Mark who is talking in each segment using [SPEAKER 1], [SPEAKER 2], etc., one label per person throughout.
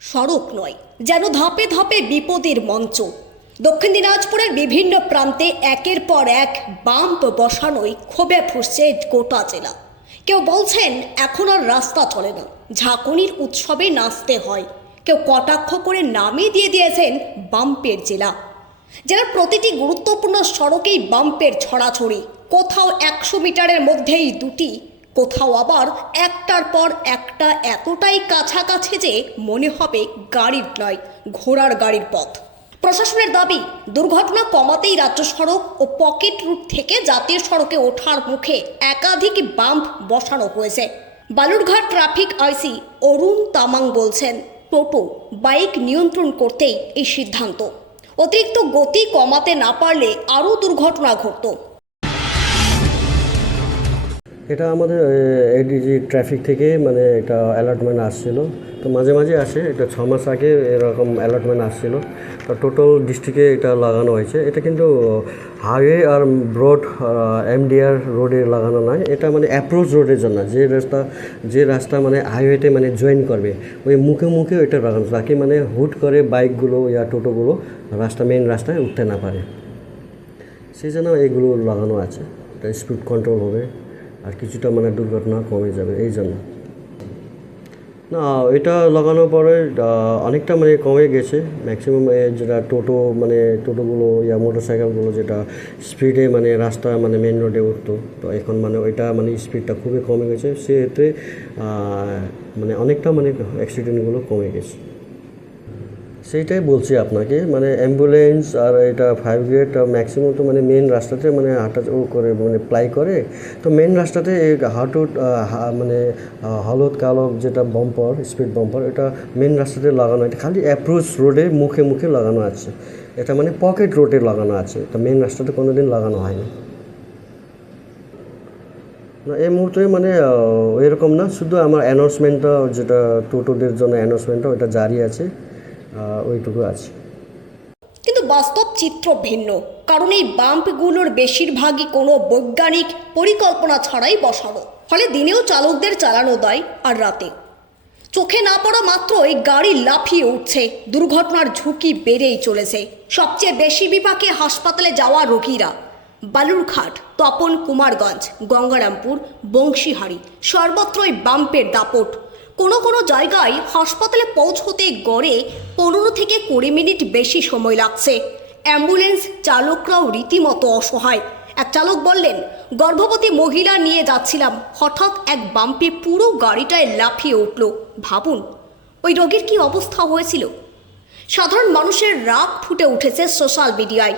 [SPEAKER 1] সড়ক নয়, যেন ধাপে ধাপে বিপদের মঞ্চ। দক্ষিণ দিনাজপুরের বিভিন্ন প্রান্তে একের পর এক বাম্প বসানোই ক্ষোভে ফুসছে গোটা জেলা। কেউ বলছেন, এখন আর রাস্তা চলে না, ঝাঁকুনির উৎসবে নাচতে হয়। কেউ কটাক্ষ করে নামই দিয়ে দিয়েছেন বাম্পের জেলা। জেলার প্রতিটি গুরুত্বপূর্ণ সড়কেই বাম্পের ছড়াছড়ি, কোথাও একশো মিটারের মধ্যেই দুটি কোথাও আবার একটার পর একটা এতটাই কাছাকাছি যে মনে হবে গাড়ির নয়, ঘোড়ার গাড়ির পথ। প্রশাসনের দাবি, দুর্ঘটনা কমাতেই রাজ্য সড়ক ও পকেট রুট থেকে জাতীয় সড়কে ওঠার মুখে একাধিক বাম্প বসানো হয়েছে। বালুরঘাট ট্রাফিক আইসি অরুণ তামাং বলছেন, টোটো, বাইক নিয়ন্ত্রণ করতেই এই সিদ্ধান্ত। অতিরিক্ত গতি কমাতে না পারলে আরও দুর্ঘটনা ঘটতো।
[SPEAKER 2] এটা আমাদের এডিজি ট্রাফিক থেকে মানে এটা অ্যালার্টমেন্ট আসছিল। তো মাঝে মাঝে আসে, এটা ছ মাস আগে এরকম অ্যালার্টমেন্ট আসছিল। তো টোটাল ডিস্ট্রিক্টে এটা লাগানো হয়েছে। এটা কিন্তু হাইওয়ে আর ব্রড এমডিআর রোডে লাগানো নয়। এটা মানে অ্যাপ্রোচ রোডের জন্য। যে রাস্তা যে রাস্তা মানে হাইওয়েতে মানে জয়েন করবে, ওই মুখে মুখে ওইটা লাগানো তাকে মানে হুট করে বাইকগুলো ইয়া টোটোগুলো রাস্তা মেন রাস্তায় উঠতে না পারে। সেই জন্য এইগুলো লাগানো আছে। এটা স্পিড কন্ট্রোল হবে। কিছুটা মানে দুর্ঘটনা কমে যাবে, এই জন্য। না, এটা লাগানোর পরে অনেকটা মানে কমে গেছে। ম্যাক্সিমাম যেটা টোটো মানে টোটোগুলো, ইয়া মোটর সাইকেলগুলো যেটা স্পিডে মানে রাস্তা মানে মেন রোডে উঠতো, তো এখন মানে ওইটা মানে স্পিডটা খুবই কমে গেছে। সেক্ষেত্রে মানে অনেকটা মানে অ্যাক্সিডেন্টগুলো কমে গেছে। সেইটাই বলছি আপনাকে মানে অ্যাম্বুলেন্স আর এটা ফাইভ গ্রেড ম্যাক্সিমাম তো মানে মেন রাস্তাতে মানে হাঁটা করে মানে প্লাই করে। তো মেন রাস্তাতে হাঁটু মানে হলুদ কালো যেটা বম্পার স্পিড বম্পার এটা মেন রাস্তাতে লাগানো, এটা খালি অ্যাপ্রোচ রোডে মুখে মুখে লাগানো আছে। এটা মানে পকেট রোডে লাগানো আছে তো মেন রাস্তাতে কোনো দিন লাগানো হয়নি। না, এই মুহূর্তে মানে এরকম না, শুধু আমার অ্যানাউন্সমেন্টটা যেটা টোটোদের জন্য অ্যানাউন্সমেন্টটা ওইটা জারি আছে। ওইটুকু আছে।
[SPEAKER 1] কিন্তু বাস্তব চিত্র ভিন্ন, কারণ এই বাম্পগুলোর বেশিরভাগই কোনো বৈজ্ঞানিক পরিকল্পনা ছাড়াই বসানো। ফলে দিনেও চালকদের চালানো দেয় আর রাতে। চোখে না পড়া মাত্রই গাড়ি লাফিয়ে উঠছে, দুর্ঘটনার ঝুঁকি বেড়েই চলেছে। সবচেয়ে বেশি বিপাকে হাসপাতালে যাওয়া রোগীরা বালুরঘাট, তপন কুমারগঞ্জ, গঙ্গারামপুর, বংশীহারি। সর্বত্রই বাম্পের দাপট কোনো কোনো জায়গায় হাসপাতালে পৌঁছতে গড়ে পনেরো থেকে কুড়ি মিনিট বেশি সময় লাগছে। অ্যাম্বুলেন্স চালকরাও রীতিমতো অসহায়। এক চালক বললেন, গর্ভবতী মহিলা নিয়ে যাচ্ছিলাম। হঠাৎ এক বাম্পে পুরো গাড়িটায় লাফিয়ে উঠল। ভাবুন, ওই রোগীর কি অবস্থা হয়েছিল? সাধারণ মানুষের রাগ ফুটে উঠেছে সোশ্যাল মিডিয়ায়।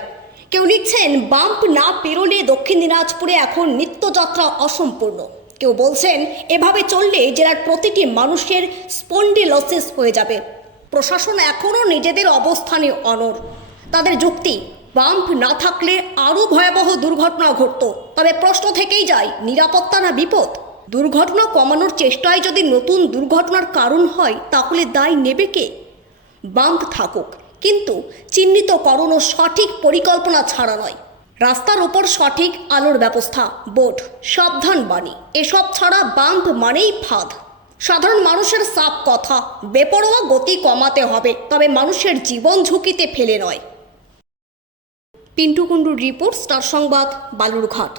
[SPEAKER 1] কেউ লিখছেন, বাম্প না পেরোলে দক্ষিণ দিনাজপুরে এখন নিত্যযাত্রা অসম্পূর্ণ। কেউ বলছেন, এভাবে চললে জেলার প্রতিটি মানুষের স্পন্ডিলসিস হয়ে যাবে। প্রশাসন এখনও নিজেদের অবস্থানে অনর তাদের যুক্তি, বাম্প না থাকলে আরও ভয়াবহ দুর্ঘটনা ঘটত। তবে প্রশ্ন থেকেই যায়, নিরাপত্তা না বিপদ? দুর্ঘটনা কমানোর চেষ্টায় যদি নতুন দুর্ঘটনার কারণ হয়, তাহলে দায় নেবে কে? বাম্প থাকুক, কিন্তু চিহ্নিতকরণ ও সঠিক পরিকল্পনা ছাড়া নয়। রাস্তার ওপর সঠিক আলোর ব্যবস্থা, বোট, সাবধান বাণী, এসব ছাড়া বাম্প মানেই ফাঁদ। সাধারণ মানুষের সাপ কথা, বেপরোয়া গতি কমাতে হবে, তবে মানুষের জীবন ঝুঁকিতে ফেলে নয়। পিন্টু কুণ্ডুর রিপোর্ট, স্টার সংবাদ, বালুরঘাট।